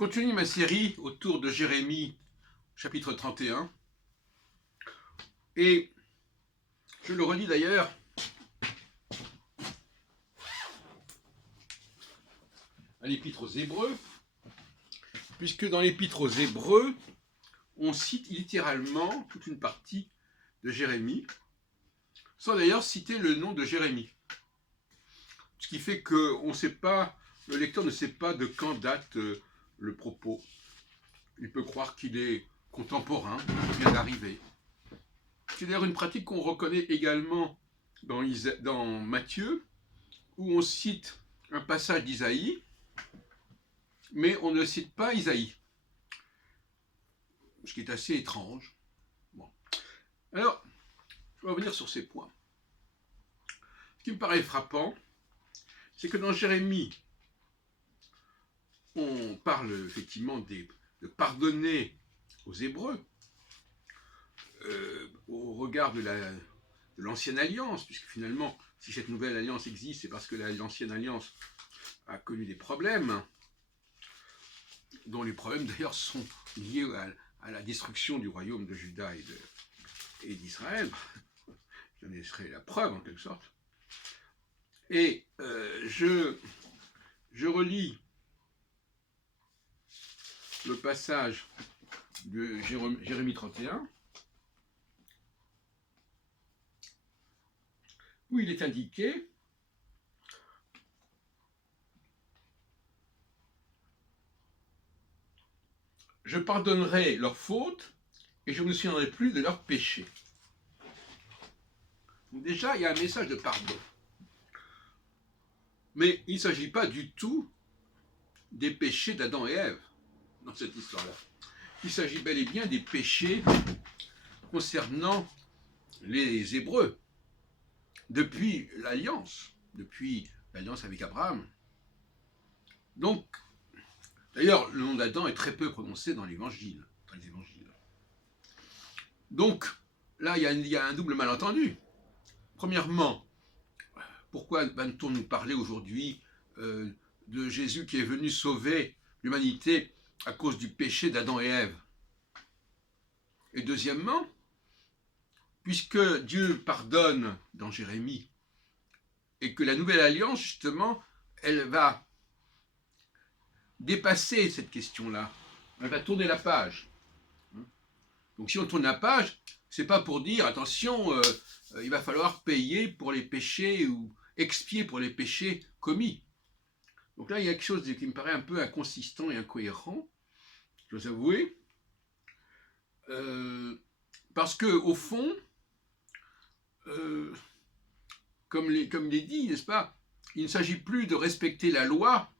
continue ma série autour de Jérémie, chapitre 31. Et je le redis d'ailleurs, à l'épître aux Hébreux, puisque dans l'épître aux Hébreux, on cite littéralement toute une partie de Jérémie, sans d'ailleurs citer le nom de Jérémie. Ce qui fait que le lecteur ne sait pas de quand date le propos. Il peut croire qu'il est contemporain, qu'il vient d'arriver. C'est d'ailleurs une pratique qu'on reconnaît également dans Matthieu, où on cite un passage d'Isaïe, mais on ne cite pas Isaïe, ce qui est assez étrange. Bon. Alors, je vais revenir sur ces points. Ce qui me paraît frappant, c'est que dans Jérémie, on parle effectivement de pardonner aux Hébreux, au regard de l'ancienne alliance, puisque finalement, si cette nouvelle alliance existe, c'est parce que l'ancienne alliance a connu des problèmes, dont les problèmes d'ailleurs sont liés à la destruction du royaume de Juda et d'Israël. J'en serai la preuve en quelque sorte. Et je relis le passage de Jérémie 31, où il est indiqué: je pardonnerai leurs fautes et je ne me souviendrai plus de leurs péchés. Donc déjà, il y a un message de pardon. Mais il ne s'agit pas du tout des péchés d'Adam et Ève dans cette histoire-là. Il s'agit bel et bien des péchés concernant les Hébreux, depuis l'alliance avec Abraham. Donc, d'ailleurs, le nom d'Adam est très peu prononcé dans les évangiles. Donc, là, il y a un double malentendu. Premièrement, pourquoi va-t-on nous parler aujourd'hui de Jésus qui est venu sauver l'humanité à cause du péché d'Adam et Ève? Et deuxièmement, puisque Dieu pardonne dans Jérémie, et que la nouvelle alliance, justement, elle va dépasser cette question-là, elle va tourner la page. Donc si on tourne la page, c'est pas pour dire, attention, il va falloir payer pour les péchés ou expier pour les péchés commis. Donc là, il y a quelque chose qui me paraît un peu inconsistant et incohérent, je dois avouer, parce que au fond, comme il est dit, n'est-ce pas, il ne s'agit plus de respecter la loi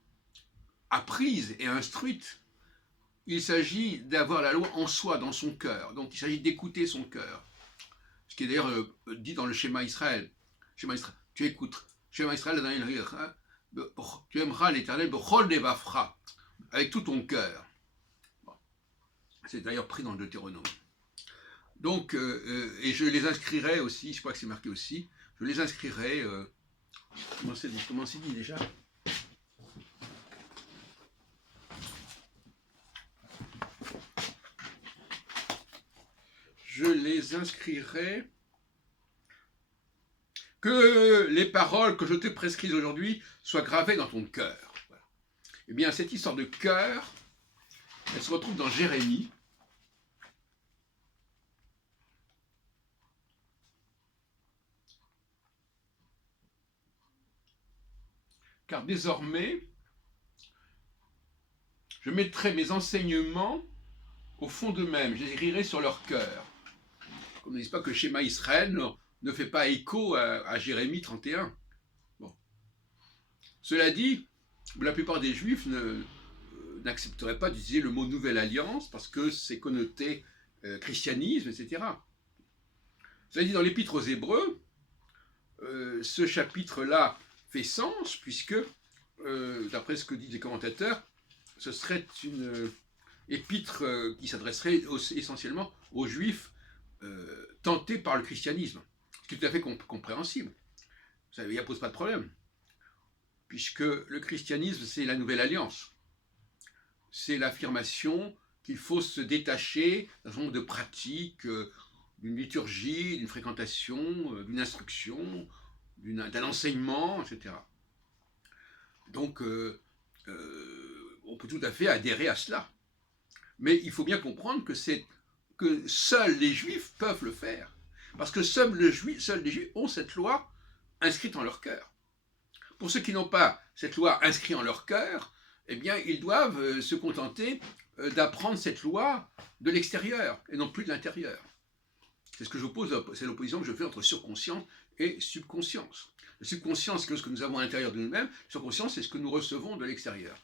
apprise et instruite. Il s'agit d'avoir la loi en soi, dans son cœur. Donc il s'agit d'écouter son cœur. Ce qui est d'ailleurs dit dans le schéma Israël. Tu écoutes. Schéma Israël, tu aimeras l'Éternel b'chol levavcha, avec tout ton cœur. Bon. C'est d'ailleurs pris dans le Deutéronome. Donc, et je les inscrirai aussi, je crois que c'est marqué aussi, je les inscrirai, comment c'est dit déjà ? Je les inscrirai, que les paroles que je te prescris aujourd'hui soient gravées dans ton cœur. Voilà. Eh bien, cette histoire de cœur, elle se retrouve dans Jérémie. Car désormais, je mettrai mes enseignements au fond d'eux-mêmes, je les écrirai sur leur cœur. Qu'on ne dise pas que le schéma Israël ne fait pas écho à Jérémie 31. Bon. Cela dit, la plupart des Juifs n'accepteraient pas d'utiliser le mot Nouvelle Alliance parce que c'est connoté christianisme, etc. Cela dit, dans l'Épître aux Hébreux, ce chapitre-là fait sens puisque, d'après ce que disent les commentateurs, ce serait une épître qui s'adresserait essentiellement aux Juifs tentés par le christianisme, ce qui est tout à fait compréhensible. Ça ne pose pas de problème, puisque le christianisme, c'est la nouvelle alliance. c'est l'affirmation qu'il faut se détacher d'un certain nombre de pratiques, d'une liturgie, d'une fréquentation, d'une instruction, d'un enseignement, etc. Donc, on peut tout à fait adhérer à cela. Mais il faut bien comprendre que seuls les Juifs peuvent le faire. Parce que seuls les Juifs ont cette loi inscrite en leur cœur. Pour ceux qui n'ont pas cette loi inscrite en leur cœur, eh bien, ils doivent se contenter d'apprendre cette loi de l'extérieur et non plus de l'intérieur. C'est ce que j'oppose, c'est l'opposition que je fais entre surconscience et subconscience. La subconscience, c'est ce que nous avons à l'intérieur de nous-mêmes. La surconscience, c'est ce que nous recevons de l'extérieur.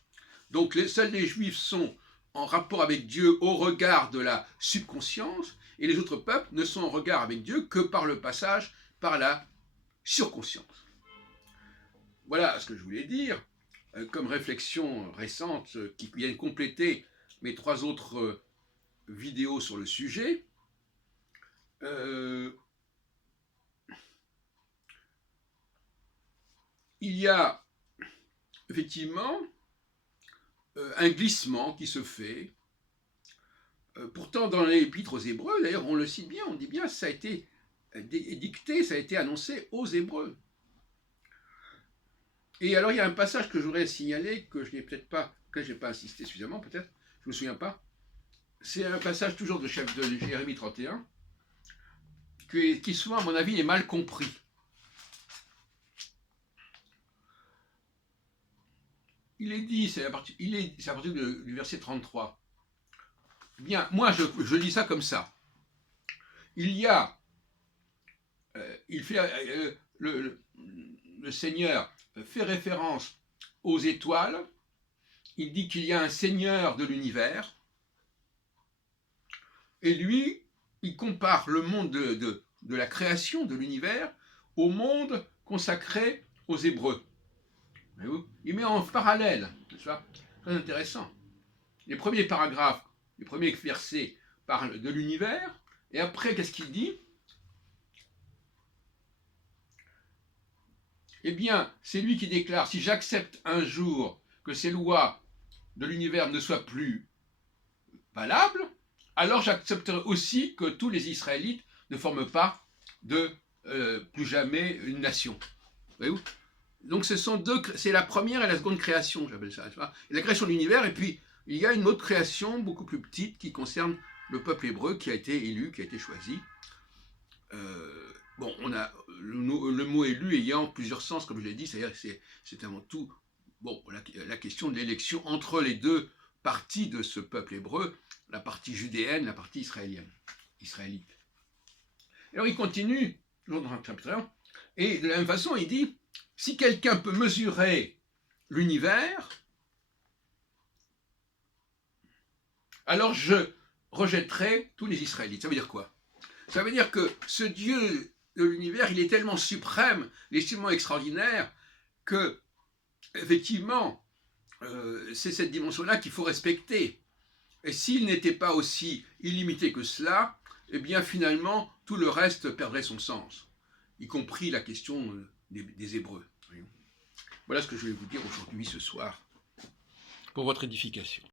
Donc, seuls les Juifs sont en rapport avec Dieu au regard de la subconscience, et les autres peuples ne sont en regard avec Dieu que par le passage par la surconscience. Voilà ce que je voulais dire, comme réflexion récente qui vient compléter mes 3 autres vidéos sur le sujet. Il y a effectivement un glissement qui se fait. Pourtant, dans l'épître aux Hébreux, d'ailleurs, on le cite bien, on dit bien, ça a été dicté, ça a été annoncé aux Hébreux. Et alors, il y a un passage que je voudrais signaler, que je n'ai peut-être pas, que je n'ai pas insisté suffisamment, peut-être, je ne me souviens pas. C'est un passage toujours de Jérémie 31, qui souvent, à mon avis, est mal compris. Il est dit, c'est à partir du verset 33. Bien, moi, je lis ça comme ça. Le Seigneur fait référence aux étoiles. Il dit qu'il y a un Seigneur de l'univers. Et lui, il compare le monde de la création de l'univers au monde consacré aux Hébreux. Il met en parallèle, n'est-ce pas? Très intéressant. Les premiers paragraphes, les premiers versets parlent de l'univers, et après, qu'est-ce qu'il dit? Eh bien, c'est lui qui déclare, si j'accepte un jour que ces lois de l'univers ne soient plus valables, alors j'accepterai aussi que tous les Israélites ne forment pas plus jamais une nation. Voyez-vous? Donc c'est la première et la seconde création, j'appelle ça. La création de l'univers, et puis il y a une autre création beaucoup plus petite qui concerne le peuple hébreu qui a été élu, qui a été choisi. Bon, on a le mot élu ayant plusieurs sens, comme je l'ai dit, c'est-à-dire que c'est avant tout la question de l'élection entre les deux parties de ce peuple hébreu, la partie judéenne, la partie israélite. Alors il continue, toujours dans le chapitre 1, et de la même façon, il dit, si quelqu'un peut mesurer l'univers, alors je rejetterai tous les Israélites. Ça veut dire quoi? Ça veut dire que ce Dieu de l'univers, il est tellement suprême, il est tellement extraordinaire, que, effectivement, c'est cette dimension-là qu'il faut respecter. Et s'il n'était pas aussi illimité que cela, eh bien, finalement, tout le reste perdrait son sens, y compris la question des Hébreux. Voilà ce que je vais vous dire aujourd'hui, ce soir, pour votre édification.